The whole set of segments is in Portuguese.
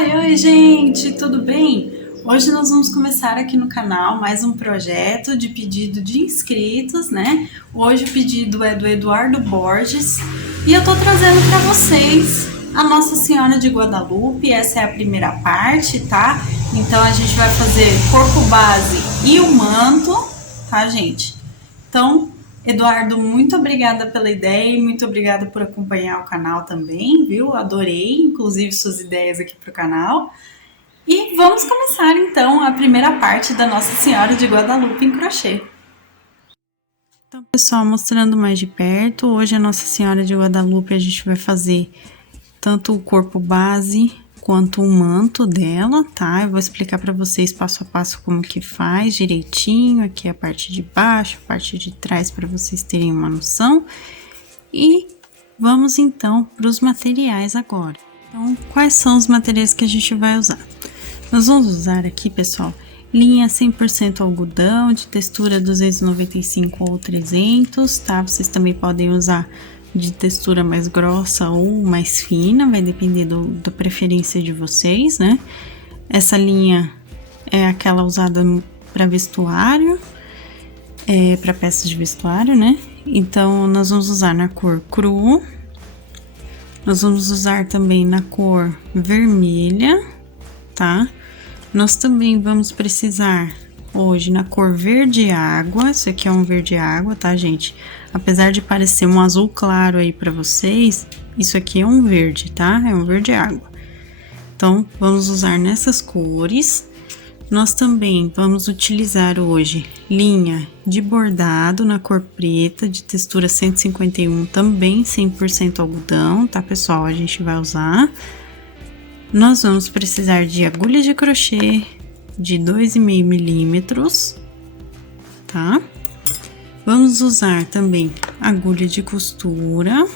Oi, gente, tudo bem? Hoje nós vamos começar aqui no canal mais um projeto de pedido de inscritos, né? Hoje o pedido é do Eduardo Borges e eu tô trazendo para vocês a Nossa Senhora de Guadalupe. Essa é a primeira parte, tá? Então a gente vai fazer corpo base e o manto, tá, gente? Então, Eduardo, muito obrigada pela ideia e muito obrigada por acompanhar o canal também, viu? Adorei, inclusive, suas ideias aqui para o canal. E vamos começar, então, a primeira parte da Nossa Senhora de Guadalupe em crochê. Então, pessoal, mostrando mais de perto, hoje a Nossa Senhora de Guadalupe a gente vai fazer tanto o corpo base quanto o manto dela, tá? Eu vou explicar para vocês passo a passo como que faz direitinho, aqui a parte de baixo, a parte de trás, para vocês terem uma noção. E vamos então para os materiais agora. Então, quais são os materiais que a gente vai usar? Nós vamos usar aqui, pessoal, linha 100% algodão, de textura 295 ou 300, tá? Vocês também podem usar de textura mais grossa ou mais fina, vai depender da preferência de vocês, né? Essa linha é aquela usada para vestuário, para peças de vestuário, né? Então, nós vamos usar na cor cru, nós vamos usar também na cor vermelha, tá? Nós também vamos precisar hoje na cor verde água, esse aqui é um verde água, tá, gente? Apesar de parecer um azul claro aí pra vocês, isso aqui é um verde, tá? É um verde água. Então, vamos usar nessas cores. Nós também vamos utilizar hoje linha de bordado na cor preta, de textura 151, também 100% algodão, tá, pessoal? A gente vai usar. Nós vamos precisar de agulha de crochê de 2,5 milímetros, tá? Vamos usar também agulha de costura.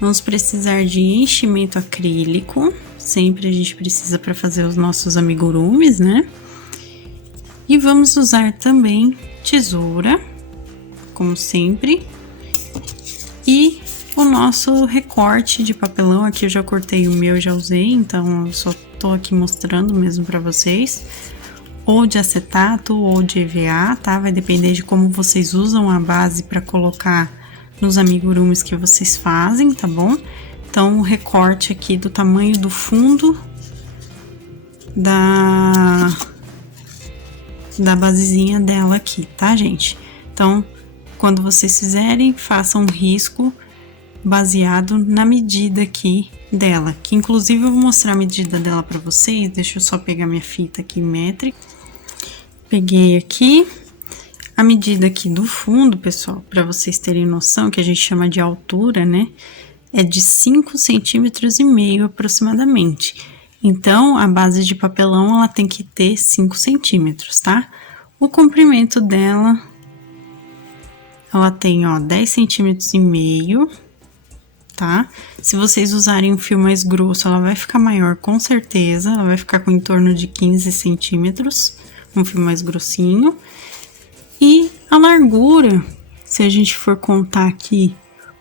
Vamos precisar de enchimento acrílico, sempre a gente precisa para fazer os nossos amigurumis, né? E vamos usar também tesoura, como sempre, e o nosso recorte de papelão. Aqui eu já cortei o meu, já usei, então eu só tô aqui mostrando mesmo para vocês. Ou de acetato ou de EVA, tá? Vai depender de como vocês usam a base para colocar nos amigurumis que vocês fazem, tá bom? Então, o recorte aqui do tamanho do fundo da basezinha dela aqui, tá, gente? Então, quando vocês fizerem, façam um risco baseado na medida aqui dela, que inclusive eu vou mostrar a medida dela para vocês. Deixa eu só pegar minha fita aqui métrica. Peguei aqui a medida aqui do fundo, pessoal, para vocês terem noção, que a gente chama de altura, né? É de 5,5 centímetros aproximadamente. Então, a base de papelão, ela tem que ter 5 centímetros, tá? O comprimento dela, ela tem, ó, 10,5 centímetros, tá? Se vocês usarem um fio mais grosso, ela vai ficar maior, com certeza. Ela vai ficar com em torno de 15 centímetros, um fio mais grossinho. E a largura, se a gente for contar aqui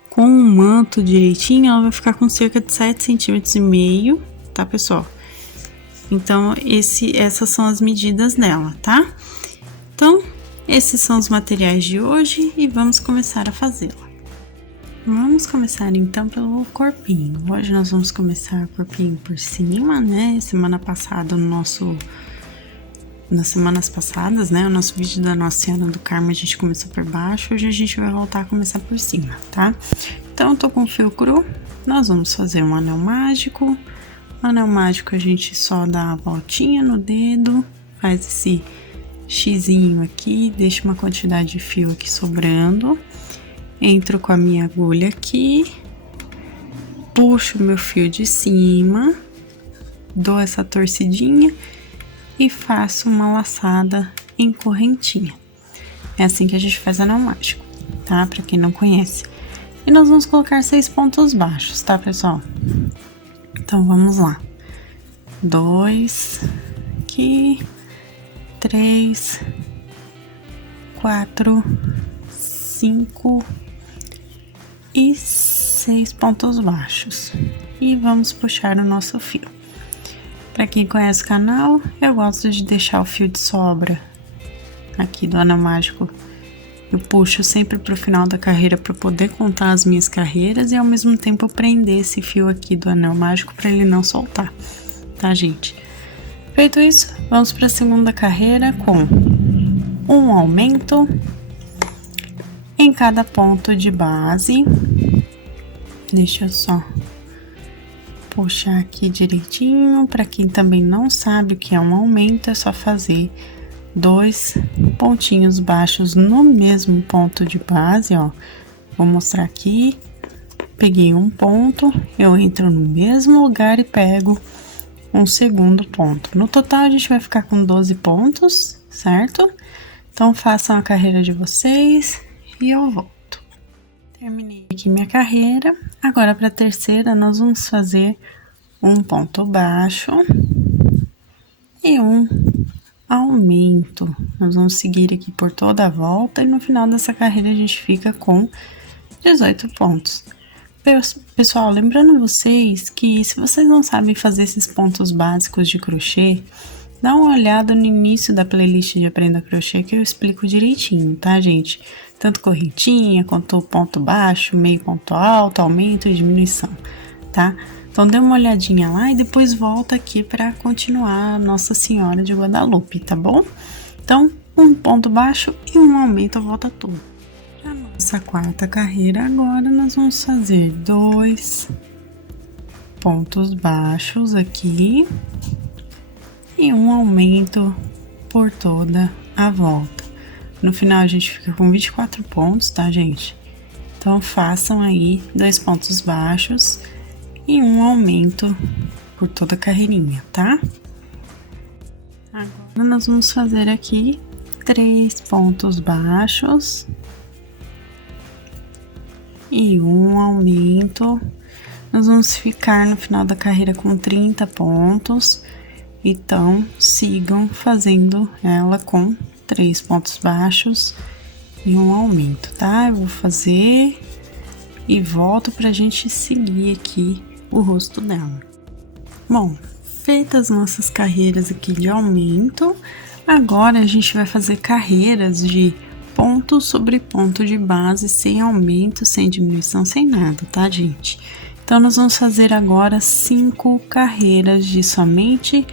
com o manto direitinho, ela vai ficar com cerca de 7,5 centímetros, tá, pessoal? Então, essas são as medidas dela, tá? Então, esses são os materiais de hoje e vamos começar a fazê-la. Vamos começar então pelo corpinho. Hoje nós vamos começar o corpinho por cima, né? Nas semanas passadas, né? O nosso vídeo da Nossa Senhora do Carmo a gente começou por baixo, hoje a gente vai voltar a começar por cima, tá? Então, eu tô com fio cru, nós vamos fazer um anel mágico. O anel mágico a gente só dá a voltinha no dedo, faz esse xizinho aqui, deixa uma quantidade de fio aqui sobrando. Entro com a minha agulha aqui, puxo o meu fio de cima, dou essa torcidinha e faço uma laçada em correntinha. É assim que a gente faz anel mágico, tá? Pra quem não conhece. E nós vamos colocar 6 pontos baixos, tá, pessoal? Então, vamos lá. 2, aqui, 3, 4, 5 e 6. 6 pontos baixos. E vamos puxar o nosso fio. Para quem conhece o canal, eu gosto de deixar o fio de sobra aqui do Anel Mágico. Eu puxo sempre pro final da carreira para poder contar as minhas carreiras e ao mesmo tempo prender esse fio aqui do Anel Mágico para ele não soltar, tá, gente? Feito isso, vamos para a segunda carreira com um aumento em cada ponto de base. Deixa eu só puxar aqui direitinho. Para quem também não sabe o que é um aumento, é só fazer 2 pontinhos baixos no mesmo ponto de base, ó. Vou mostrar aqui. Peguei um ponto, eu entro no mesmo lugar e pego um segundo ponto. No total, a gente vai ficar com 12 pontos, certo? Então, façam a carreira de vocês e eu volto. Terminei aqui minha carreira. Agora, para a terceira, nós vamos fazer um ponto baixo e um aumento. Nós vamos seguir aqui por toda a volta e no final dessa carreira a gente fica com 18 pontos. Pessoal, lembrando vocês que se vocês não sabem fazer esses pontos básicos de crochê, dá uma olhada no início da playlist de Aprenda Crochê que eu explico direitinho, tá, gente? Tanto correntinha, quanto ponto baixo, meio ponto alto, aumento e diminuição, tá? Então, dê uma olhadinha lá e depois volta aqui para continuar Nossa Senhora de Guadalupe, tá bom? Então, um ponto baixo e um aumento a volta toda. Para nossa quarta carreira, agora nós vamos fazer 2 pontos baixos aqui e um aumento por toda a volta. No final, a gente fica com 24 pontos, tá, gente? Então, façam aí 2 pontos baixos e um aumento por toda a carreirinha, tá? Agora, nós vamos fazer aqui 3 pontos baixos e um aumento. Nós vamos ficar no final da carreira com 30 pontos, então sigam fazendo ela com 3 pontos baixos e um aumento, tá? Eu vou fazer e volto pra gente seguir aqui o rosto dela. Bom, feitas nossas carreiras aqui de aumento, agora a gente vai fazer carreiras de ponto sobre ponto de base, sem aumento, sem diminuição, sem nada, tá, gente? Então, nós vamos fazer agora 5 carreiras de somente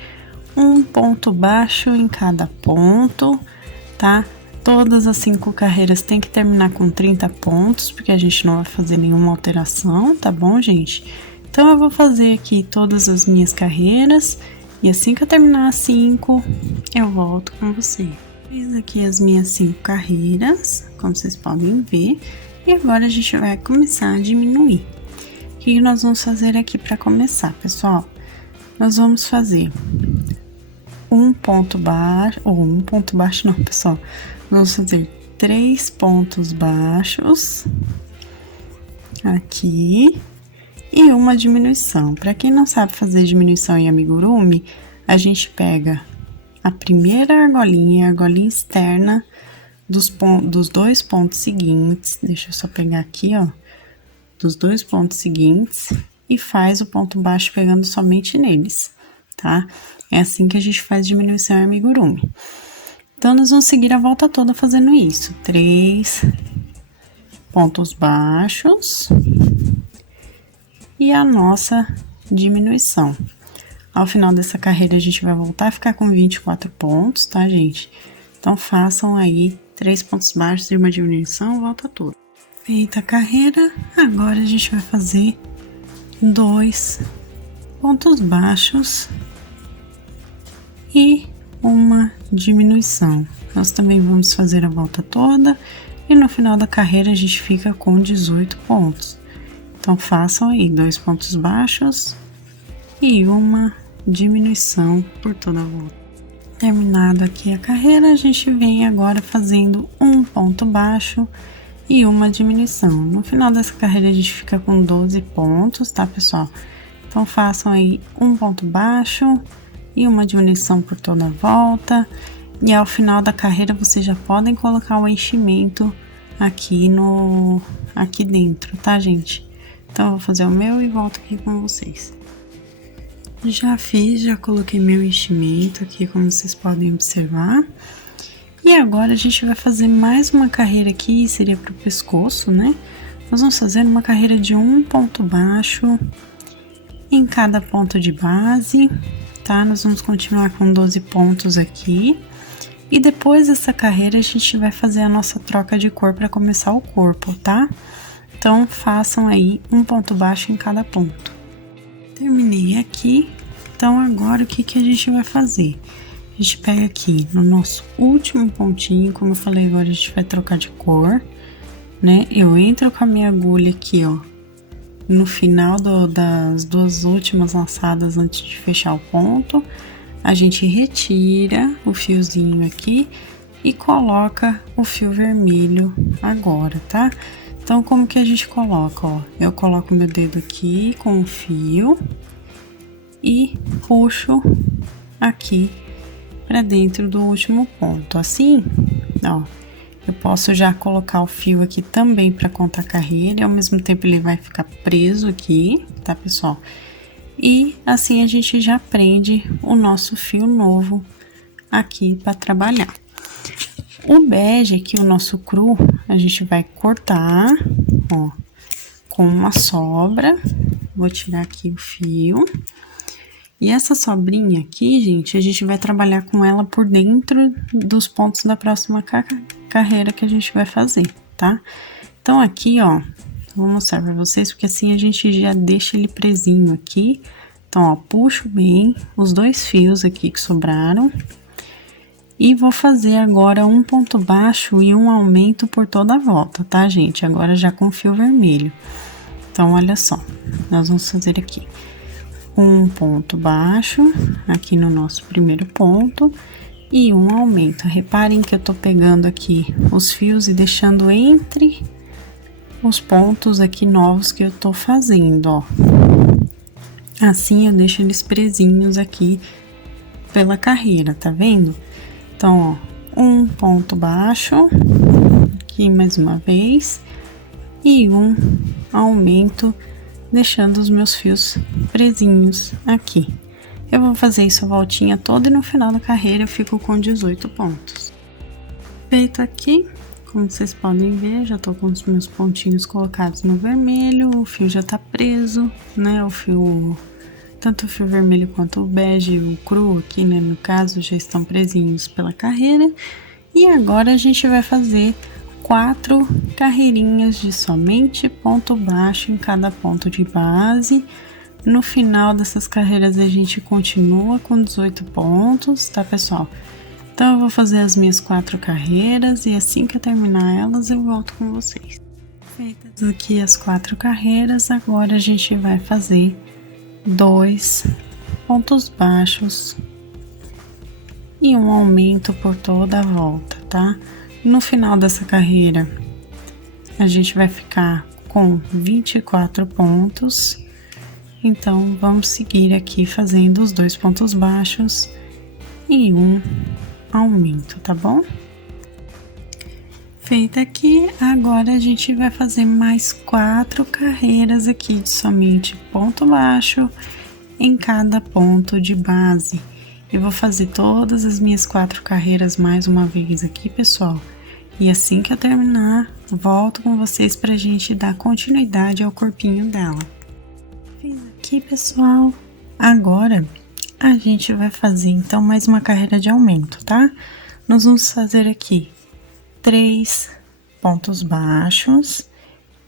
um ponto baixo em cada ponto, tá? Todas as 5 carreiras tem que terminar com 30 pontos, porque a gente não vai fazer nenhuma alteração, tá bom, gente? Então, eu vou fazer aqui todas as minhas carreiras e assim que eu terminar as 5, eu volto com você. Fiz aqui as minhas 5 carreiras, como vocês podem ver, e agora a gente vai começar a diminuir. O que nós vamos fazer aqui para começar, pessoal? Nós vamos fazer um ponto baixo, ou um ponto baixo não, pessoal. Vamos fazer 3 pontos baixos aqui e uma diminuição. Para quem não sabe fazer diminuição em amigurumi, a gente pega a primeira argolinha e a argolinha externa dos 2 pontos seguintes. Deixa eu só pegar aqui, ó, dos 2 pontos seguintes e faz o ponto baixo pegando somente neles, tá? É assim que a gente faz diminuição em amigurumi. Então, nós vamos seguir a volta toda fazendo isso. 3 pontos baixos e a nossa diminuição. Ao final dessa carreira, a gente vai voltar a ficar com 24 pontos, tá, gente? Então, façam aí 3 pontos baixos e uma diminuição, volta toda. Feita a carreira, agora a gente vai fazer 2 pontos baixos e uma diminuição. Nós também vamos fazer a volta toda e no final da carreira a gente fica com 18 pontos. Então, façam aí 2 pontos baixos e uma diminuição por toda a volta. Terminado aqui a carreira, a gente vem agora fazendo um ponto baixo e uma diminuição. No final dessa carreira, a gente fica com 12 pontos, tá, pessoal? Então, façam aí um ponto baixo e uma diminuição por toda a volta. E ao final da carreira, vocês já podem colocar o enchimento aqui dentro, tá, gente? Então, eu vou fazer o meu e volto aqui com vocês. Já fiz, já coloquei meu enchimento aqui, como vocês podem observar. E agora a gente vai fazer mais uma carreira aqui, seria pro pescoço, né? Nós vamos fazer uma carreira de um ponto baixo em cada ponto de base, tá? Nós vamos continuar com 12 pontos aqui. E depois dessa carreira a gente vai fazer a nossa troca de cor para começar o corpo, tá? Então, façam aí um ponto baixo em cada ponto. Terminei aqui, então agora o que a gente vai fazer? A gente pega aqui no nosso último pontinho, como eu falei, agora a gente vai trocar de cor, né? Eu entro com a minha agulha aqui, ó, no final das duas últimas laçadas antes de fechar o ponto. A gente retira o fiozinho aqui e coloca o fio vermelho agora, tá? Então, como que a gente coloca, ó? Eu coloco meu dedo aqui com o fio e puxo aqui pra dentro do último ponto. Assim, ó, eu posso já colocar o fio aqui também pra contar carreira e ao mesmo tempo ele vai ficar preso aqui, tá, pessoal? E assim a gente já prende o nosso fio novo aqui pra trabalhar. O bege aqui, o nosso cru, a gente vai cortar, ó, com uma sobra. Vou tirar aqui o fio. E essa sobrinha aqui, gente, a gente vai trabalhar com ela por dentro dos pontos da próxima carreira que a gente vai fazer, tá? Então, aqui, ó, vou mostrar pra vocês, porque assim a gente já deixa ele presinho aqui. Então, ó, puxo bem os dois fios aqui que sobraram. E vou fazer agora um ponto baixo e um aumento por toda a volta, tá, gente? Agora já com fio vermelho. Então, olha só, nós vamos fazer aqui um ponto baixo aqui no nosso primeiro ponto e um aumento. Reparem que eu tô pegando aqui os fios e deixando entre os pontos aqui novos que eu tô fazendo, ó. Assim eu deixo eles presinhos aqui pela carreira, tá vendo? Então, ó, um ponto baixo, aqui mais uma vez, e um aumento, deixando os meus fios presinhos aqui. Eu vou fazer isso a voltinha toda e no final da carreira eu fico com 18 pontos. Feito aqui, como vocês podem ver, já tô com os meus pontinhos colocados no vermelho, o fio já tá preso, né, o fio... Tanto o fio vermelho quanto o bege e o cru aqui, né, no caso, já estão presinhos pela carreira. E agora a gente vai fazer 4 carreirinhas de somente ponto baixo em cada ponto de base. No final dessas carreiras a gente continua com 18 pontos, tá, pessoal? Então eu vou fazer as minhas 4 carreiras e assim que eu terminar elas eu volto com vocês. Feitas aqui as 4 carreiras, agora a gente vai fazer 2 pontos baixos e um aumento por toda a volta, tá? No final dessa carreira, a gente vai ficar com 24 pontos. Então, vamos seguir aqui fazendo os 2 pontos baixos e um aumento, tá bom? Feito aqui, agora a gente vai fazer mais 4 carreiras aqui de somente ponto baixo em cada ponto de base. Eu vou fazer todas as minhas 4 carreiras mais uma vez aqui, pessoal. E assim que eu terminar, volto com vocês pra gente dar continuidade ao corpinho dela. Fiz aqui, pessoal. Agora, a gente vai fazer, então, mais uma carreira de aumento, tá? Nós vamos fazer aqui 3 pontos baixos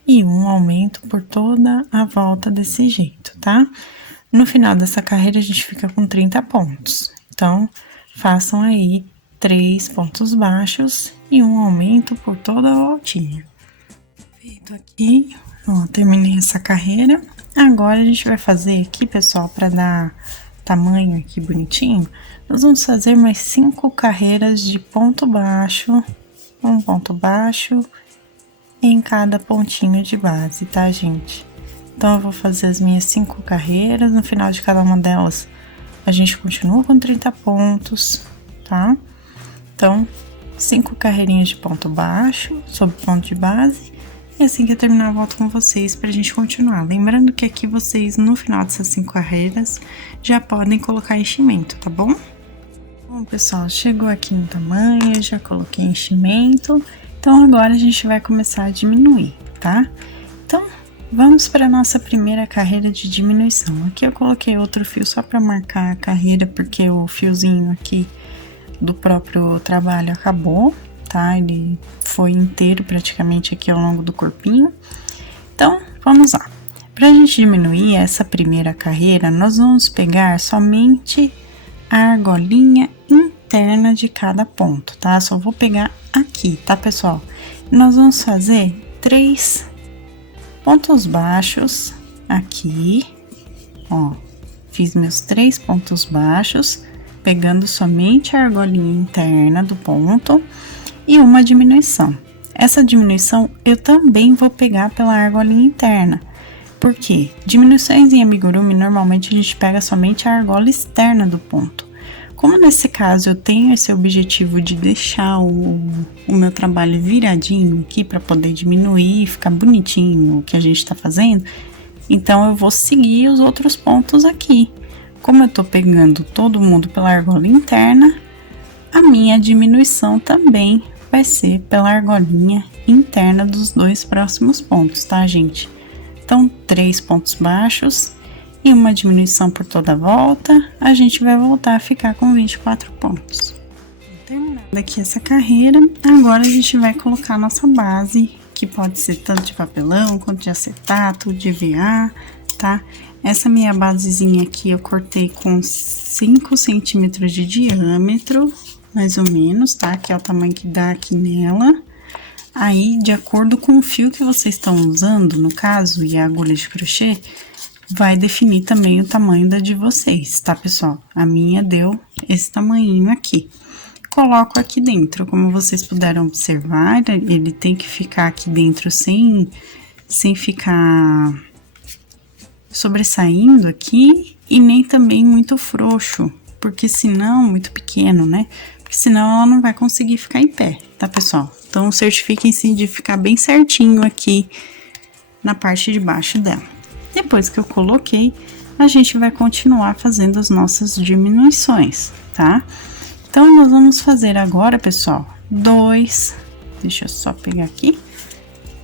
e um aumento por toda a volta desse jeito, tá? No final dessa carreira, a gente fica com 30 pontos. Então, façam aí 3 pontos baixos e um aumento por toda a voltinha. Feito aqui, ó, terminei essa carreira. Agora, a gente vai fazer aqui, pessoal, para dar tamanho aqui bonitinho, nós vamos fazer mais 5 carreiras de ponto baixo, um ponto baixo em cada pontinho de base, tá, gente? Então, eu vou fazer as minhas 5 carreiras, no final de cada uma delas, a gente continua com 30 pontos, tá? Então, 5 carreirinhas de ponto baixo, sobre ponto de base, E assim que eu terminar, eu volto com vocês pra gente continuar. Lembrando que aqui vocês, no final dessas 5 carreiras, já podem colocar enchimento, tá bom? Bom, pessoal, chegou aqui no tamanho, já coloquei enchimento. Então, agora a gente vai começar a diminuir, tá? Então, vamos para a nossa primeira carreira de diminuição. Aqui eu coloquei outro fio só para marcar a carreira, porque o fiozinho aqui do próprio trabalho acabou, tá? Ele foi inteiro praticamente aqui ao longo do corpinho. Então, vamos lá. Para a gente diminuir essa primeira carreira, nós vamos pegar somente a argolinha interna de cada ponto, tá? Só vou pegar aqui, tá, pessoal? Nós vamos fazer 3 pontos baixos aqui, ó. Fiz meus 3 pontos baixos, pegando somente a argolinha interna do ponto e uma diminuição. Essa diminuição eu também vou pegar pela argolinha interna. Por quê? Diminuições em amigurumi, normalmente a gente pega somente a argola externa do ponto. Como nesse caso eu tenho esse objetivo de deixar o meu trabalho viradinho aqui para poder diminuir e ficar bonitinho o que a gente tá fazendo, então eu vou seguir os outros pontos aqui. Como eu tô pegando todo mundo pela argola interna, a minha diminuição também vai ser pela argolinha interna dos 2 próximos pontos, tá, gente? Então, 3 pontos baixos e uma diminuição por toda a volta, a gente vai voltar a ficar com 24 pontos. Terminada aqui essa carreira, agora a gente vai colocar a nossa base, que pode ser tanto de papelão, quanto de acetato, de EVA, tá? Essa minha basezinha aqui eu cortei com 5 centímetros de diâmetro, mais ou menos, tá? Que é o tamanho que dá aqui nela. Aí, de acordo com o fio que vocês estão usando, no caso, e a agulha de crochê, vai definir também o tamanho da de vocês, tá, pessoal? A minha deu esse tamanhinho aqui. Coloco aqui dentro, como vocês puderam observar, ele tem que ficar aqui dentro sem ficar sobressaindo aqui e nem também muito frouxo, porque senão, muito pequeno, né? Porque senão ela não vai conseguir ficar em pé, tá, pessoal? Então, certifiquem-se de ficar bem certinho aqui na parte de baixo dela. Depois que eu coloquei, a gente vai continuar fazendo as nossas diminuições, tá? Então, nós vamos fazer agora, pessoal, deixa eu só pegar aqui,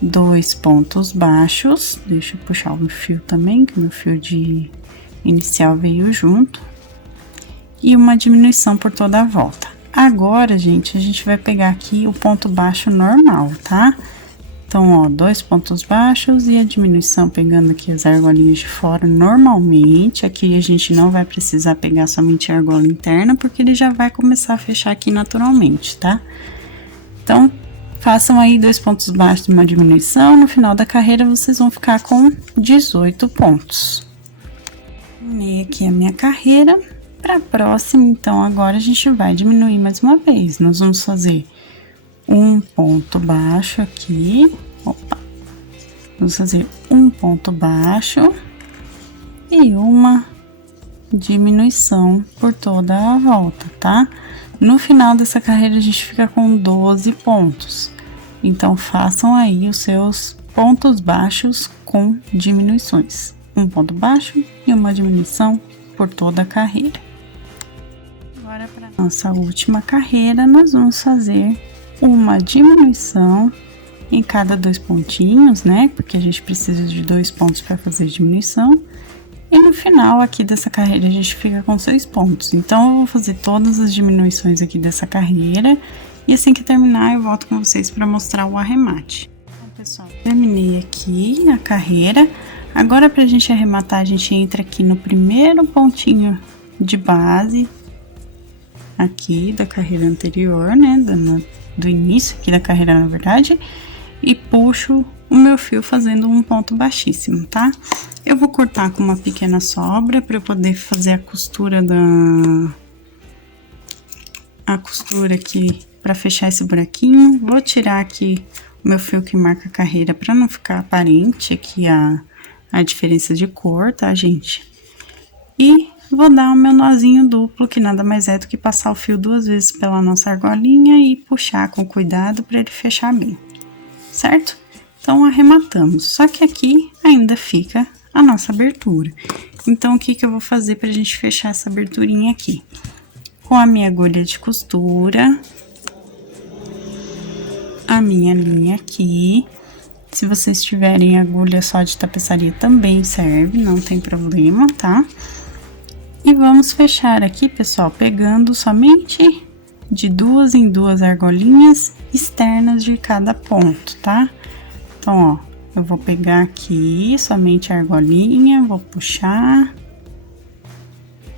2 pontos baixos, deixa eu puxar o meu fio também, que o meu fio de inicial veio junto, e uma diminuição por toda a volta. Agora, gente, a gente vai pegar aqui o ponto baixo normal, tá? Então, ó, 2 pontos baixos e a diminuição pegando aqui as argolinhas de fora normalmente. Aqui a gente não vai precisar pegar somente a argola interna, porque ele já vai começar a fechar aqui naturalmente, tá? Então, façam aí 2 pontos baixos e uma diminuição. No final da carreira, vocês vão ficar com 18 pontos. Terminei aqui a minha carreira. Para a próxima, então, agora a gente vai diminuir mais uma vez. Nós vamos fazer um ponto baixo aqui, opa, vamos fazer um ponto baixo e uma diminuição por toda a volta, tá? No final dessa carreira a gente fica com 12 pontos, então façam aí os seus pontos baixos com diminuições, um ponto baixo e uma diminuição por toda a carreira. Agora, para nossa última carreira, nós vamos fazer uma diminuição em cada 2 pontinhos, né? Porque a gente precisa de 2 pontos para fazer diminuição. E no final aqui dessa carreira a gente fica com 6 pontos. Então, eu vou fazer todas as diminuições aqui dessa carreira. E assim que terminar, eu volto com vocês para mostrar o arremate. Então, pessoal, terminei aqui a carreira. Agora, pra gente arrematar, a gente entra aqui no primeiro pontinho de base. Aqui da carreira anterior, né? Do início aqui da carreira, na verdade, e puxo o meu fio fazendo um ponto baixíssimo, tá? Eu vou cortar com uma pequena sobra para eu poder fazer a costura aqui para fechar esse buraquinho. Vou tirar aqui o meu fio que marca a carreira para não ficar aparente aqui a diferença de cor, tá, gente? E vou dar o meu nozinho duplo, que nada mais é do que passar o fio 2 vezes pela nossa argolinha e puxar com cuidado para ele fechar bem, certo? Então, Então, arrematamos. Só que aqui ainda fica a nossa abertura. Então, o que que eu vou fazer pra gente fechar essa aberturinha aqui? Com a minha agulha de costura, a minha linha aqui. Se vocês tiverem agulha só de tapeçaria também serve, não tem problema, tá? E vamos fechar aqui, pessoal, pegando somente de 2 em 2 argolinhas externas de cada ponto, tá? Então, ó, eu vou pegar aqui somente a argolinha, vou puxar.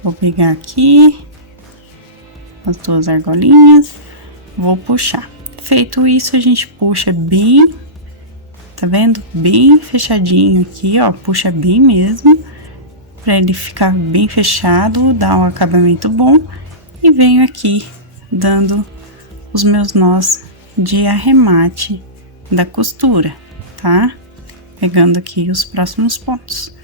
Vou pegar aqui as 2 argolinhas, vou puxar. Feito isso, a gente puxa bem, tá vendo? Bem fechadinho aqui, ó, puxa bem mesmo, pra ele ficar bem fechado, dar um acabamento bom. E venho aqui dando os meus nós de arremate da costura, tá? Pegando aqui os próximos pontos.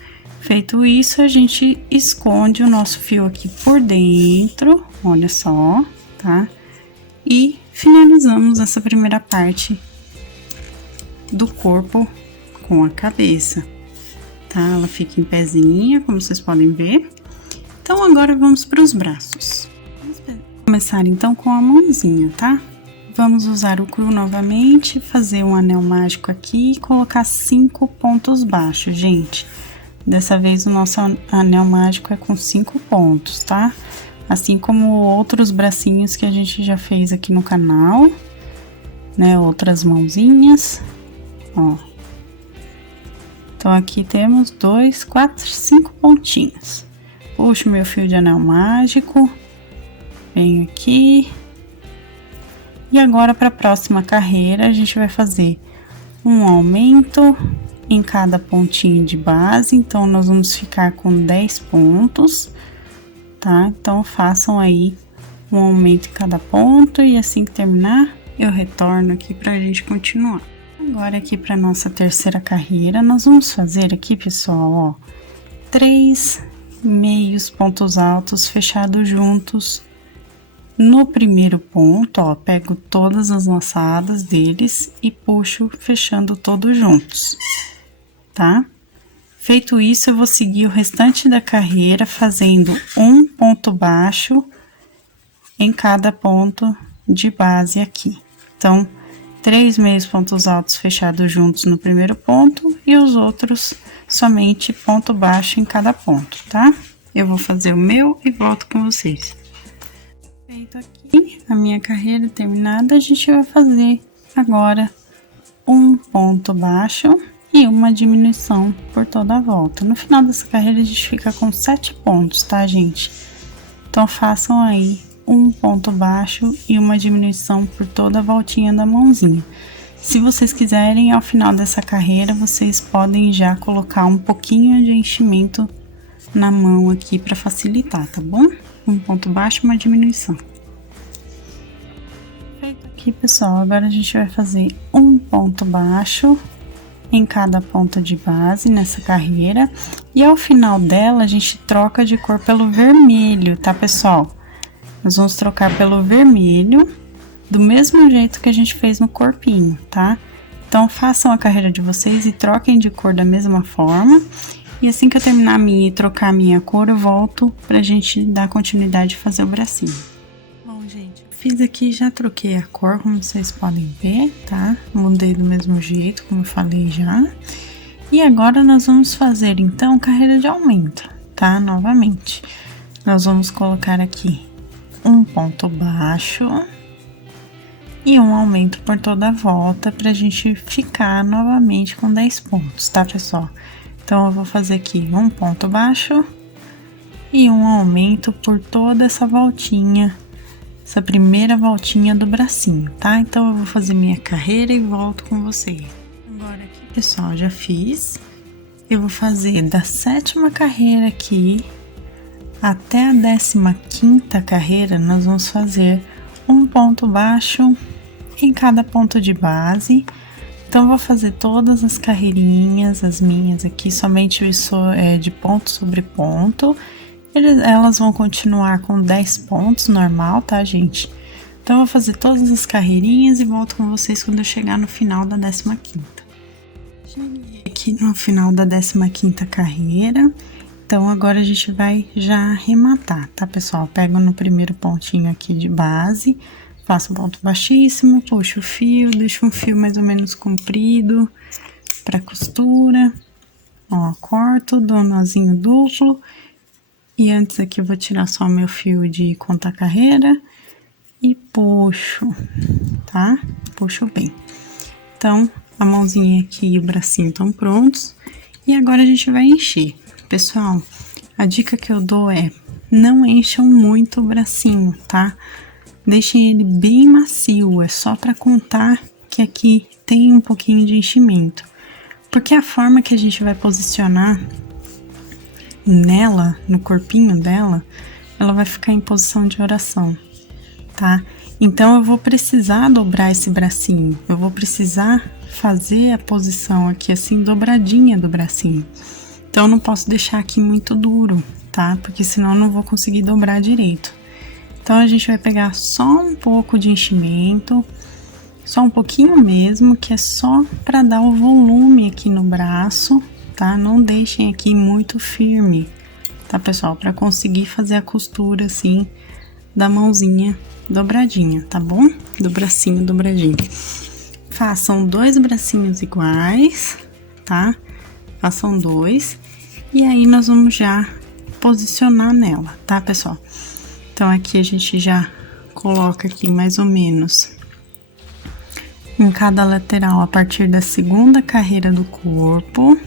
Feito isso, a gente esconde o nosso fio aqui por dentro, olha só, tá? E finalizamos essa primeira parte do corpo com a cabeça, tá? Ela fica em pezinha, como vocês podem ver. Então, agora vamos para os braços. Vamos começar então com a mãozinha, tá? Vamos usar o cru novamente, fazer um anel mágico aqui e colocar 5 pontos baixos, gente. Dessa vez o nosso anel mágico é com 5 pontos, tá? Assim como outros bracinhos que a gente já fez aqui no canal, né? Outras mãozinhas, ó. Então, aqui temos 2, 4, 5 pontinhos. Puxo meu fio de anel mágico, venho aqui. E agora, para a próxima carreira, a gente vai fazer um aumento em cada pontinho de base. Então, nós vamos ficar com 10 pontos, tá? Então, façam aí um aumento em cada ponto e assim que terminar, eu retorno aqui pra gente continuar. Agora, aqui pra nossa terceira carreira, nós vamos fazer aqui, pessoal, ó, 3 meios pontos altos fechados juntos. No primeiro ponto, ó, pego todas as laçadas deles e puxo fechando todos juntos, tá? Feito isso, eu vou seguir o restante da carreira fazendo um ponto baixo em cada ponto de base aqui. Então, 3 meios pontos altos fechados juntos no primeiro ponto e os outros somente ponto baixo em cada ponto, tá? Eu vou fazer o meu e volto com vocês. Feito aqui a minha carreira terminada, a gente vai fazer agora um ponto baixo e uma diminuição por toda a volta. No final dessa carreira a gente fica com 7 pontos, tá, gente? Então, façam aí um ponto baixo e uma diminuição por toda a voltinha da mãozinha. Se vocês quiserem, ao final dessa carreira, vocês podem já colocar um pouquinho de enchimento na mão aqui para facilitar, tá bom? Um ponto baixo e uma diminuição. Feito aqui, pessoal, agora a gente vai fazer um ponto baixo em cada ponto de base nessa carreira. E ao final dela, a gente troca de cor pelo vermelho, tá, pessoal? Nós vamos trocar pelo vermelho, do mesmo jeito que a gente fez no corpinho, tá? Então, façam a carreira de vocês e troquem de cor da mesma forma. E assim que eu terminar a minha e trocar a minha cor, eu volto pra gente dar continuidade e fazer o bracinho. Bom, gente, fiz aqui, já troquei a cor, como vocês podem ver, tá? Mudei do mesmo jeito, como eu falei já. E agora, nós vamos fazer, então, carreira de aumento, tá? Novamente, nós vamos colocar aqui um ponto baixo e um aumento por toda a volta pra gente ficar novamente com 10 pontos, tá, pessoal? Então, eu vou fazer aqui um ponto baixo e um aumento por toda essa voltinha, essa primeira voltinha do bracinho, tá? Então, eu vou fazer minha carreira e volto com vocês. Agora aqui, pessoal, já fiz. Eu vou fazer da 7ª carreira aqui até a 15ª carreira, nós vamos fazer um ponto baixo em cada ponto de base. Então, eu vou fazer todas as carreirinhas, as minhas aqui, somente isso de ponto sobre ponto. Elas vão continuar com 10 pontos, normal, tá, gente? Então, eu vou fazer todas as carreirinhas e volto com vocês quando eu chegar no final da 15ª. Cheguei aqui no final da 15ª carreira, então agora a gente vai já arrematar, tá, pessoal? Pego no primeiro pontinho aqui de base, faço um ponto baixíssimo, puxo o fio, deixo um fio mais ou menos comprido pra costura, ó, corto, dou um nozinho duplo, e antes aqui eu vou tirar só o meu fio de contar carreira e puxo, tá? Puxo bem. Então, a mãozinha aqui e o bracinho estão prontos. E agora a gente vai encher. Pessoal, a dica que eu dou é: não encham muito o bracinho, tá? Deixem ele bem macio, é só para contar que aqui tem um pouquinho de enchimento. Porque a forma que a gente vai posicionar nela, no corpinho dela, ela vai ficar em posição de oração, tá? Então, eu vou precisar dobrar esse bracinho, eu vou precisar fazer a posição aqui assim, dobradinha do bracinho. Então, eu não posso deixar aqui muito duro, tá? Porque senão eu não vou conseguir dobrar direito. Então, a gente vai pegar só um pouco de enchimento, só um pouquinho mesmo, que é só para dar o volume aqui no braço, tá? Não deixem aqui muito firme, tá, pessoal? Para conseguir fazer a costura assim da mãozinha dobradinha, tá bom? Do bracinho dobradinho. Façam 2 bracinhos iguais, tá? Façam 2. E aí, nós vamos já posicionar nela, tá, pessoal? Então, aqui a gente já coloca aqui mais ou menos em cada lateral, a partir da 2ª carreira do corpo.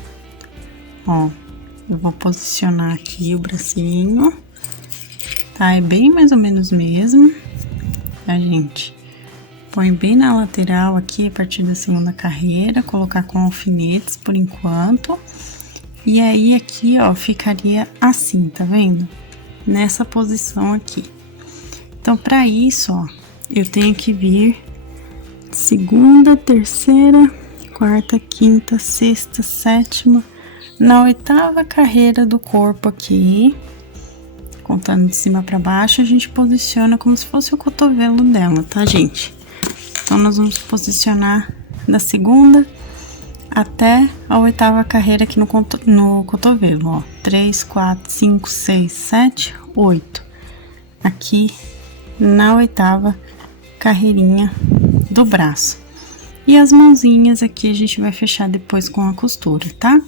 Ó, eu vou posicionar aqui o bracinho, tá? É bem mais ou menos mesmo. A gente põe bem na lateral aqui, a partir da 2ª carreira, colocar com alfinetes por enquanto. E aí, aqui, ó, ficaria assim, tá vendo? Nessa posição aqui. Então, pra isso, ó, eu tenho que vir 2ª, 3ª, 4ª, 5ª, 6ª, 7ª, na 8ª carreira do corpo aqui. Contando de cima pra baixo, a gente posiciona como se fosse o cotovelo dela, tá, gente? Então, nós vamos posicionar da 2ª até a 8ª carreira aqui no cotovelo, ó. 3, 4, 5, 6, 7, 8. Aqui na 8ª carreirinha do braço. E as mãozinhas aqui a gente vai fechar depois com a costura, tá?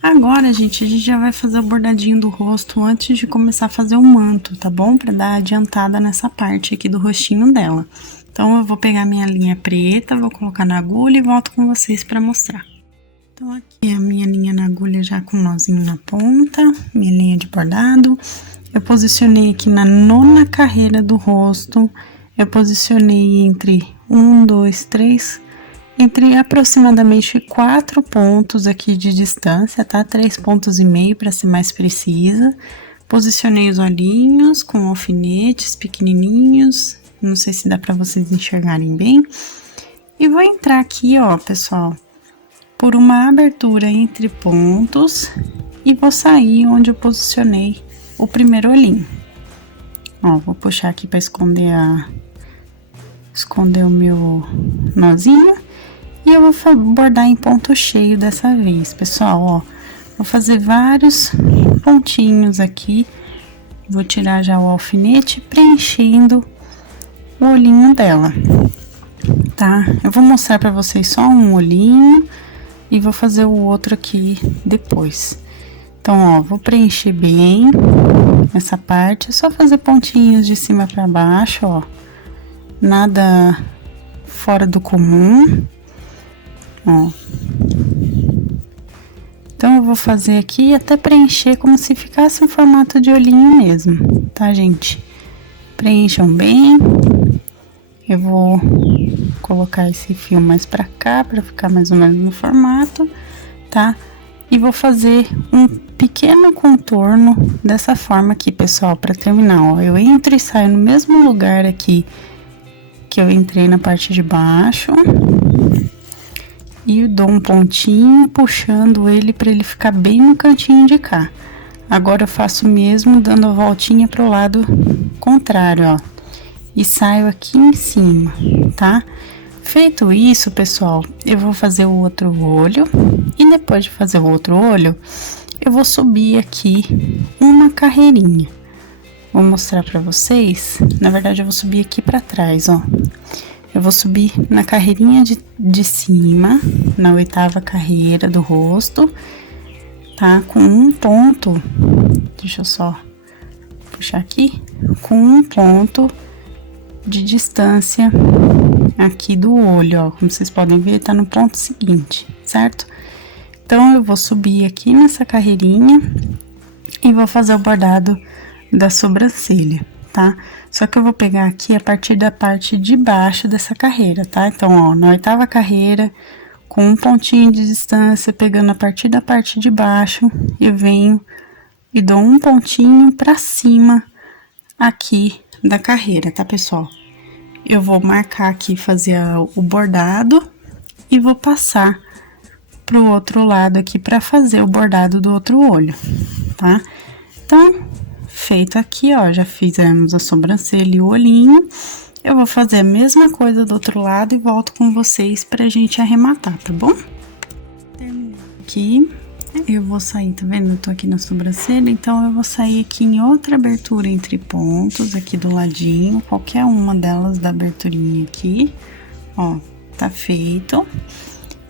Agora, gente, a gente já vai fazer o bordadinho do rosto antes de começar a fazer o manto, tá bom? Pra dar adiantada nessa parte aqui do rostinho dela. Então, eu vou pegar minha linha preta, vou colocar na agulha e volto com vocês pra mostrar. Então, aqui é a minha linha na agulha já com nozinho na ponta, minha linha de bordado. Eu posicionei aqui na 9ª carreira do rosto, eu posicionei entre 1, 2, 3... entre aproximadamente 4 pontos aqui de distância, tá? 3,5 pontos para ser mais precisa. Posicionei os olhinhos com alfinetes pequenininhos, não sei se dá pra vocês enxergarem bem. E vou entrar aqui, ó, pessoal, por uma abertura entre pontos e vou sair onde eu posicionei o primeiro olhinho. Ó, vou puxar aqui pra esconder o meu nozinho. E eu vou bordar em ponto cheio dessa vez, pessoal, ó. Vou fazer vários pontinhos aqui. Vou tirar já o alfinete, preenchendo o olhinho dela, tá? Eu vou mostrar pra vocês só um olhinho e vou fazer o outro aqui depois. Então, ó, vou preencher bem essa parte. É só fazer pontinhos de cima pra baixo, ó. Nada fora do comum. Ó. Então, eu vou fazer aqui até preencher como se ficasse um formato de olhinho mesmo, tá, gente? Preencham bem. Eu vou colocar esse fio mais pra cá, pra ficar mais ou menos no formato, tá? E vou fazer um pequeno contorno dessa forma aqui, pessoal, pra terminar, ó. Eu entro e saio no mesmo lugar aqui que eu entrei na parte de baixo. E dou um pontinho, puxando ele para ele ficar bem no cantinho de cá. Agora eu faço o mesmo, dando a voltinha pro lado contrário, ó. E saio aqui em cima, tá? Feito isso, pessoal, eu vou fazer o outro olho e depois de fazer o outro olho, eu vou subir aqui uma carreirinha. Vou mostrar pra vocês, na verdade eu vou subir aqui pra trás, ó. Eu vou subir na carreirinha de cima, na 8ª carreira do rosto, tá? Com um ponto, deixa eu só puxar aqui, com um ponto de distância aqui do olho, ó. Como vocês podem ver, tá no ponto seguinte, certo? Então, eu vou subir aqui nessa carreirinha e vou fazer o bordado da sobrancelha, tá? Só que eu vou pegar aqui a partir da parte de baixo dessa carreira, tá? Então, ó, na 8ª carreira, com um pontinho de distância, pegando a partir da parte de baixo, eu venho e dou um pontinho pra cima aqui da carreira, tá, pessoal? Eu vou marcar aqui, fazer o bordado e vou passar pro outro lado aqui pra fazer o bordado do outro olho, tá? Então, feito aqui, ó, já fizemos a sobrancelha e o olhinho. Eu vou fazer a mesma coisa do outro lado e volto com vocês pra gente arrematar, tá bom? Terminando aqui, eu vou sair, tá vendo? Eu tô aqui na sobrancelha, então eu vou sair aqui em outra abertura entre pontos, aqui do ladinho, qualquer uma delas da aberturinha aqui, ó, tá feito.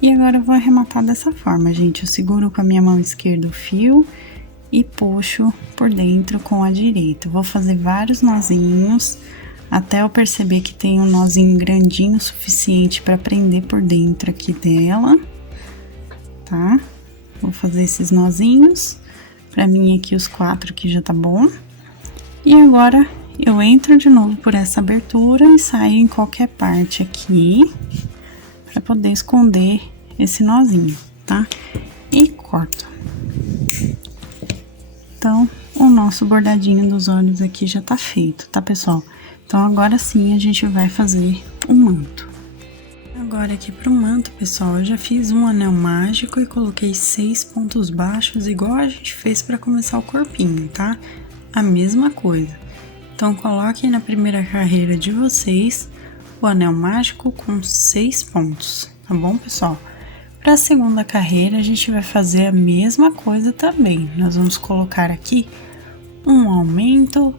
E agora eu vou arrematar dessa forma, gente. Eu seguro com a minha mão esquerda o fio e puxo por dentro com a direita. Vou fazer vários nozinhos até eu perceber que tem um nozinho grandinho o suficiente para prender por dentro aqui dela, tá? Vou fazer esses nozinhos. Pra mim aqui os 4 aqui já tá bom. E agora eu entro de novo por essa abertura e saio em qualquer parte aqui para poder esconder esse nozinho, tá? E corto. Então, o nosso bordadinho dos olhos aqui já tá feito, tá, pessoal? Então, agora sim a gente vai fazer o manto. Agora aqui pro manto, pessoal, eu já fiz um anel mágico e coloquei 6 pontos baixos, igual a gente fez para começar o corpinho, tá? A mesma coisa. Então, coloquem na primeira carreira de vocês o anel mágico com 6 pontos, tá bom, pessoal? Para a segunda carreira, a gente vai fazer a mesma coisa também. Nós vamos colocar aqui um aumento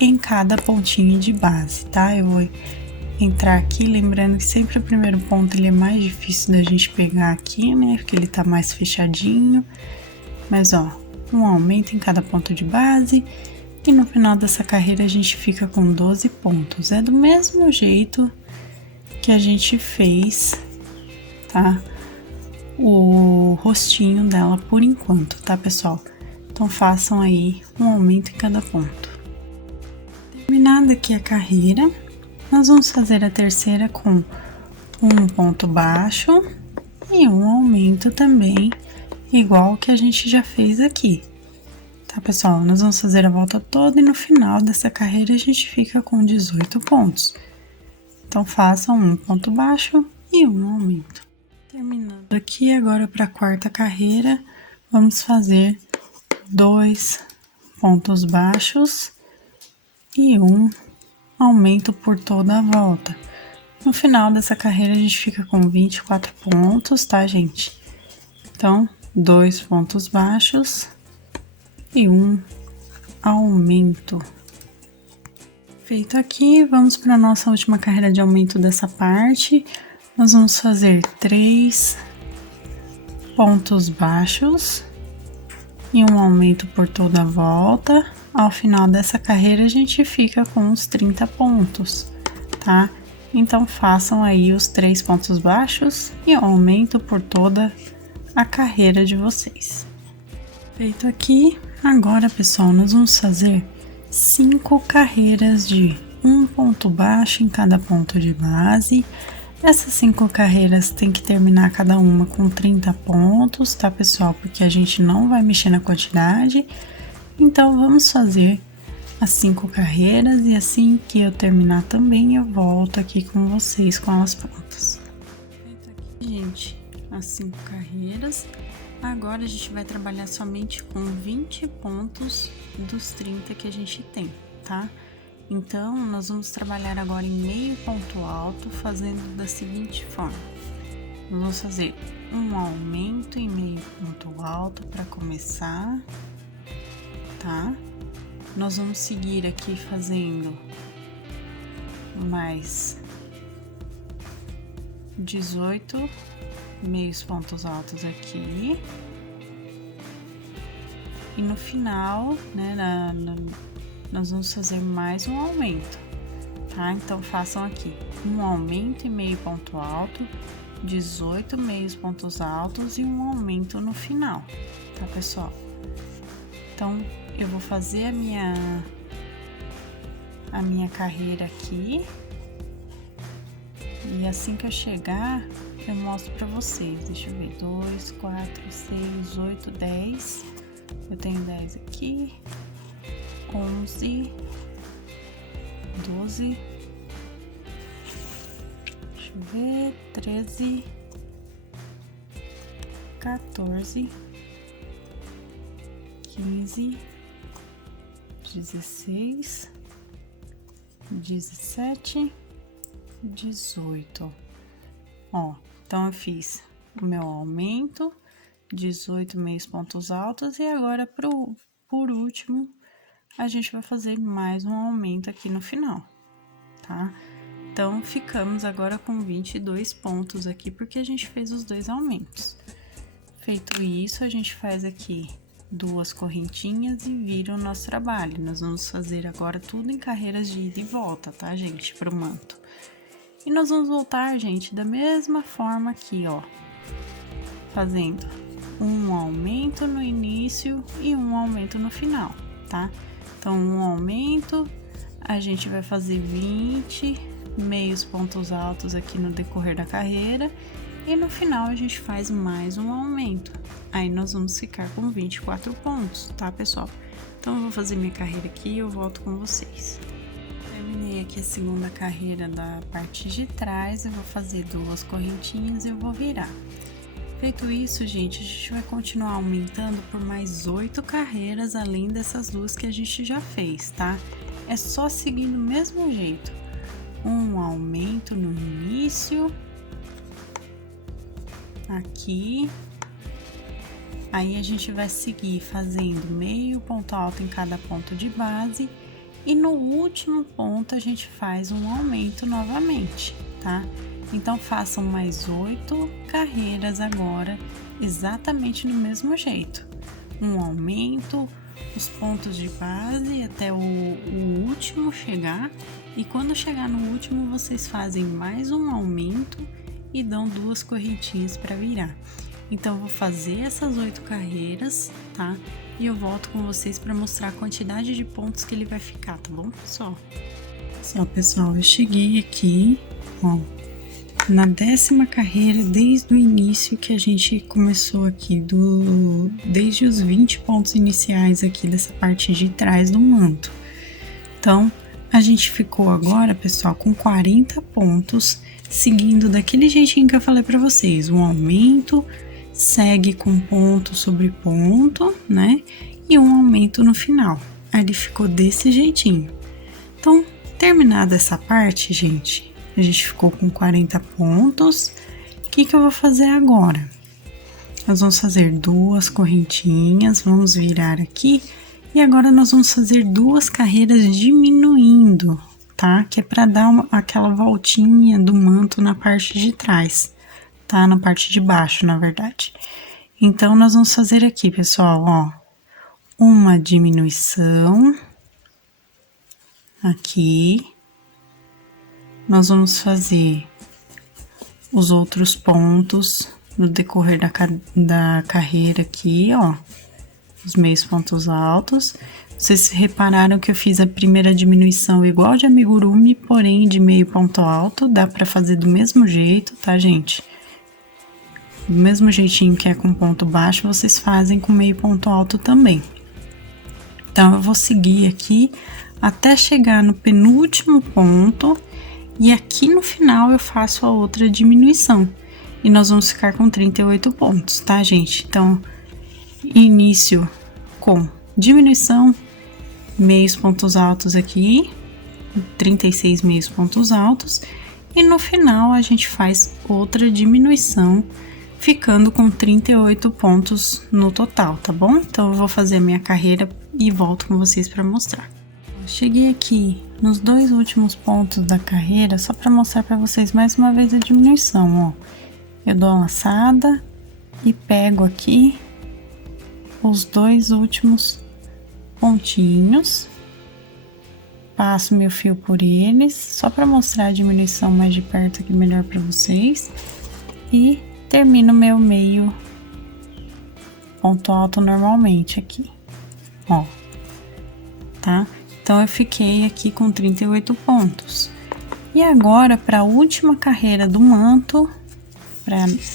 em cada pontinho de base, tá? Eu vou entrar aqui, lembrando que sempre o primeiro ponto ele é mais difícil da gente pegar aqui, né? Porque ele tá mais fechadinho. Mas, ó, um aumento em cada ponto de base. E no final dessa carreira a gente fica com 12 pontos. É do mesmo jeito que a gente fez, tá? O rostinho dela por enquanto, tá, pessoal? Então, façam aí um aumento em cada ponto. Terminada aqui a carreira, nós vamos fazer a terceira com um ponto baixo e um aumento também, igual que a gente já fez aqui. Tá, pessoal? Nós vamos fazer a volta toda e no final dessa carreira a gente fica com 18 pontos. Então, façam um ponto baixo e um aumento. Terminando aqui, agora para a quarta carreira, vamos fazer 2 pontos baixos e um aumento por toda a volta. No final dessa carreira, a gente fica com 24 pontos, tá, gente? Então, 2 pontos baixos e um aumento. Feito aqui, vamos para nossa última carreira de aumento dessa parte. Nós vamos fazer 3 pontos baixos e um aumento por toda a volta. Ao final dessa carreira, a gente fica com uns 30 pontos, tá? Então, façam aí os 3 pontos baixos e o aumento por toda a carreira de vocês. Feito aqui, agora, pessoal, nós vamos fazer 5 carreiras de um ponto baixo em cada ponto de base. Essas 5 carreiras tem que terminar cada uma com 30 pontos, tá, pessoal? Porque a gente não vai mexer na quantidade. Então, vamos fazer as 5 carreiras e assim que eu terminar também, eu volto aqui com vocês com elas prontas. Feito aqui, gente, as 5 carreiras. Agora, a gente vai trabalhar somente com 20 pontos dos 30 que a gente tem, tá? Então, nós vamos trabalhar agora em meio ponto alto, fazendo da seguinte forma. Nós vamos fazer um aumento em meio ponto alto para começar, tá? Nós vamos seguir aqui fazendo mais 18 meios pontos altos aqui. E no final, né, nós vamos fazer mais um aumento, tá? Então, façam aqui um aumento em meio ponto alto, 18 meios pontos altos e um aumento no final, tá, pessoal? Então, eu vou fazer a minha carreira aqui. E assim que eu chegar, eu mostro pra vocês. Deixa eu ver, 2, 4, 6, 8, 10. Eu tenho 10 aqui. 11, 12. Deixa eu ver, 13, 14, 15, 16, 17, 18. Ó, então eu fiz o meu aumento, 18 meios pontos altos, e agora por último a gente vai fazer mais um aumento aqui no final, tá? Então ficamos agora com 22 pontos aqui, porque a gente fez os dois aumentos. Feito isso, a gente faz aqui 2 correntinhas e vira o nosso trabalho. Nós vamos fazer agora tudo em carreiras de ida e volta, tá, gente? Pro manto. E nós vamos voltar, gente, da mesma forma aqui, ó. Fazendo um aumento no início e um aumento no final, tá? Então, um aumento, a gente vai fazer 20 meios pontos altos aqui no decorrer da carreira. E no final, a gente faz mais um aumento. Aí, nós vamos ficar com 24 pontos, tá, pessoal? Então, eu vou fazer minha carreira aqui e eu volto com vocês. Terminei aqui a segunda carreira da parte de trás, eu vou fazer 2 correntinhas e eu vou virar. Feito isso, gente, a gente vai continuar aumentando por mais 8 carreiras, além dessas 2 que a gente já fez, tá? É só seguir do mesmo jeito. Um aumento no início, aqui. Aí, a gente vai seguir fazendo meio ponto alto em cada ponto de base. E no último ponto, a gente faz um aumento novamente, tá? Então, façam mais 8 carreiras agora, exatamente no mesmo jeito. Um aumento, os pontos de base até o último chegar. E quando chegar no último, vocês fazem mais um aumento e dão 2 correntinhas para virar. Então, eu vou fazer essas 8 carreiras, tá? E eu volto com vocês para mostrar a quantidade de pontos que ele vai ficar, tá bom, pessoal? Pessoal, eu cheguei aqui, ó, na 10ª carreira, desde o início que a gente começou aqui, desde os 20 pontos iniciais aqui dessa parte de trás do manto. Então, a gente ficou agora, pessoal, com 40 pontos, seguindo daquele jeitinho que eu falei para vocês, um aumento, segue com ponto sobre ponto, né? E um aumento no final. Aí ele ficou desse jeitinho. Então, terminada essa parte, gente, a gente ficou com 40 pontos. O que eu vou fazer agora? Nós vamos fazer 2 correntinhas, vamos virar aqui. E agora nós vamos fazer 2 carreiras diminuindo, tá? Que é para dar aquela voltinha do manto na parte de trás. Tá? Na parte de baixo, na verdade. Então, nós vamos fazer aqui, pessoal, ó, uma diminuição aqui. Nós vamos fazer os outros pontos no decorrer da carreira aqui, ó, os meios pontos altos. Vocês repararam que eu fiz a primeira diminuição igual de amigurumi, porém de meio ponto alto. Dá pra fazer do mesmo jeito, tá, gente? Do mesmo jeitinho que é com ponto baixo, vocês fazem com meio ponto alto também. Então, eu vou seguir aqui até chegar no penúltimo ponto. E aqui no final, eu faço a outra diminuição. E nós vamos ficar com 38 pontos, tá, gente? Então, início com diminuição, meios pontos altos aqui. 36 meios pontos altos, e no final a gente faz outra diminuição, ficando com 38 pontos no total, tá bom? Então eu vou fazer a minha carreira e volto com vocês para mostrar. Cheguei aqui nos dois últimos pontos da carreira, só para mostrar para vocês mais uma vez a diminuição, ó. Eu dou uma laçada e pego aqui os dois últimos pontinhos, passo meu fio por eles, só para mostrar a diminuição mais de perto aqui melhor para vocês, e termino meu meio ponto alto normalmente aqui, ó, tá? Então eu fiquei aqui com 38 pontos. E agora, para a última carreira do manto,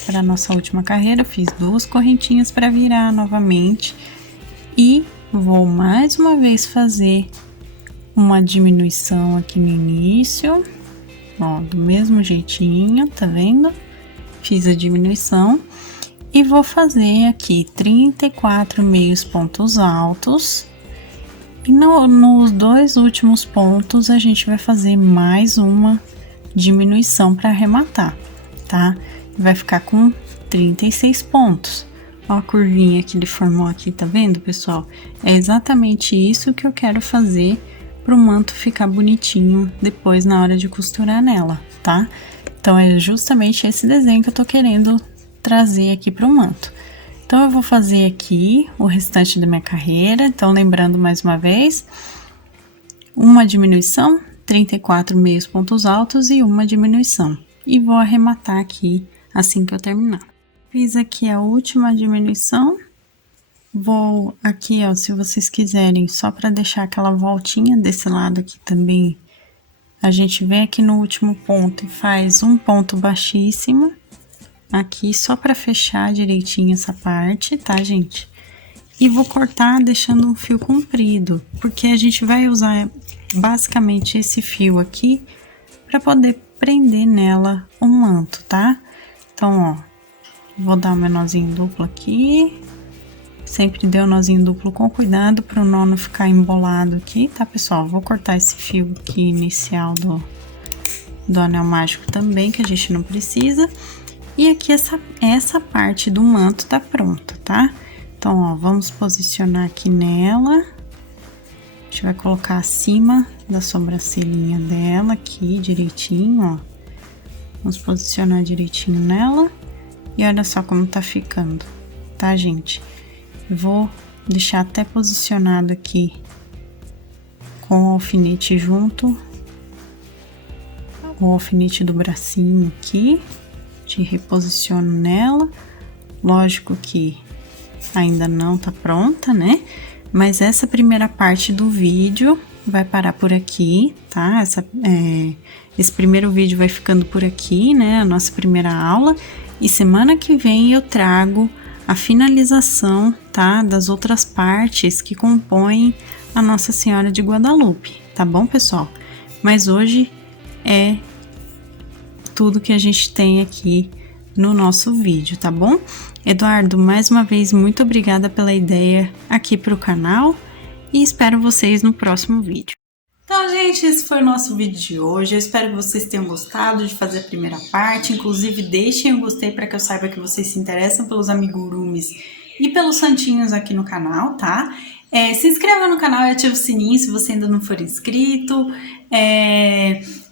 para nossa última carreira, fiz duas correntinhas para virar novamente e vou mais uma vez fazer uma diminuição aqui no início, ó, do mesmo jeitinho, tá vendo? Fiz a diminuição e vou fazer aqui 34 meios pontos altos. E nos dois últimos pontos a gente vai fazer mais uma diminuição para arrematar, tá? Vai ficar com 36 pontos. Ó a curvinha que ele formou aqui, tá vendo, pessoal? É exatamente isso que eu quero fazer para o manto ficar bonitinho depois na hora de costurar nela, tá? Então é justamente esse desenho que eu tô querendo trazer aqui para o manto. Então eu vou fazer aqui o restante da minha carreira. Então lembrando mais uma vez, uma diminuição, 34 meios pontos altos e uma diminuição. E vou arrematar aqui assim que eu terminar. Fiz aqui a última diminuição. Vou aqui, ó, se vocês quiserem, só para deixar aquela voltinha desse lado aqui também, a gente vem aqui no último ponto e faz um ponto baixíssimo aqui, só para fechar direitinho essa parte, tá, gente? E vou cortar deixando um fio comprido, porque a gente vai usar basicamente esse fio aqui para poder prender nela o manto, tá? Então, ó, vou dar um nozinho duplo aqui. Sempre dê um nozinho duplo com cuidado para o nó não ficar embolado aqui, tá, pessoal? Vou cortar esse fio aqui inicial do anel mágico também, que a gente não precisa. E aqui essa parte do manto tá pronta, tá? Então, ó, vamos posicionar aqui nela. A gente vai colocar acima da sobrancelhinha dela aqui direitinho, ó. Vamos posicionar direitinho nela. E olha só como tá ficando, tá, gente? Vou deixar até posicionado aqui com o alfinete junto, o alfinete do bracinho aqui, te reposiciono nela. Lógico que ainda não tá pronta, né? Mas essa primeira parte do vídeo vai parar por aqui, tá? Esse primeiro vídeo vai ficando por aqui, né? A nossa primeira aula. E semana que vem eu trago a finalização, tá? Das outras partes que compõem a Nossa Senhora de Guadalupe, tá bom, pessoal? Mas hoje é tudo que a gente tem aqui no nosso vídeo, tá bom? Eduardo, mais uma vez, muito obrigada pela ideia aqui pro canal e espero vocês no próximo vídeo. Então, gente, esse foi o nosso vídeo de hoje. Eu espero que vocês tenham gostado de fazer a primeira parte. Inclusive, deixem o gostei para que eu saiba que vocês se interessam pelos amigurumis e pelos santinhos aqui no canal, tá? Se inscreva no canal e ative o sininho se você ainda não for inscrito.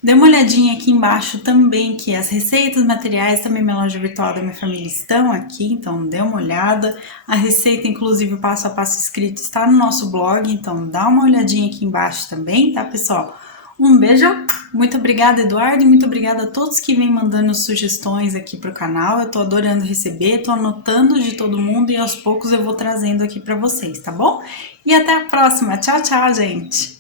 Dê uma olhadinha aqui embaixo também, que as receitas, materiais, também minha loja virtual da minha família estão aqui, então dê uma olhada. A receita, inclusive, o passo a passo escrito está no nosso blog, então dá uma olhadinha aqui embaixo também, tá, pessoal? Um beijo, muito obrigada, Eduardo, e muito obrigada a todos que vêm mandando sugestões aqui pro canal. Eu tô adorando receber, tô anotando de todo mundo e aos poucos eu vou trazendo aqui para vocês, tá bom? E até a próxima, tchau, tchau, gente!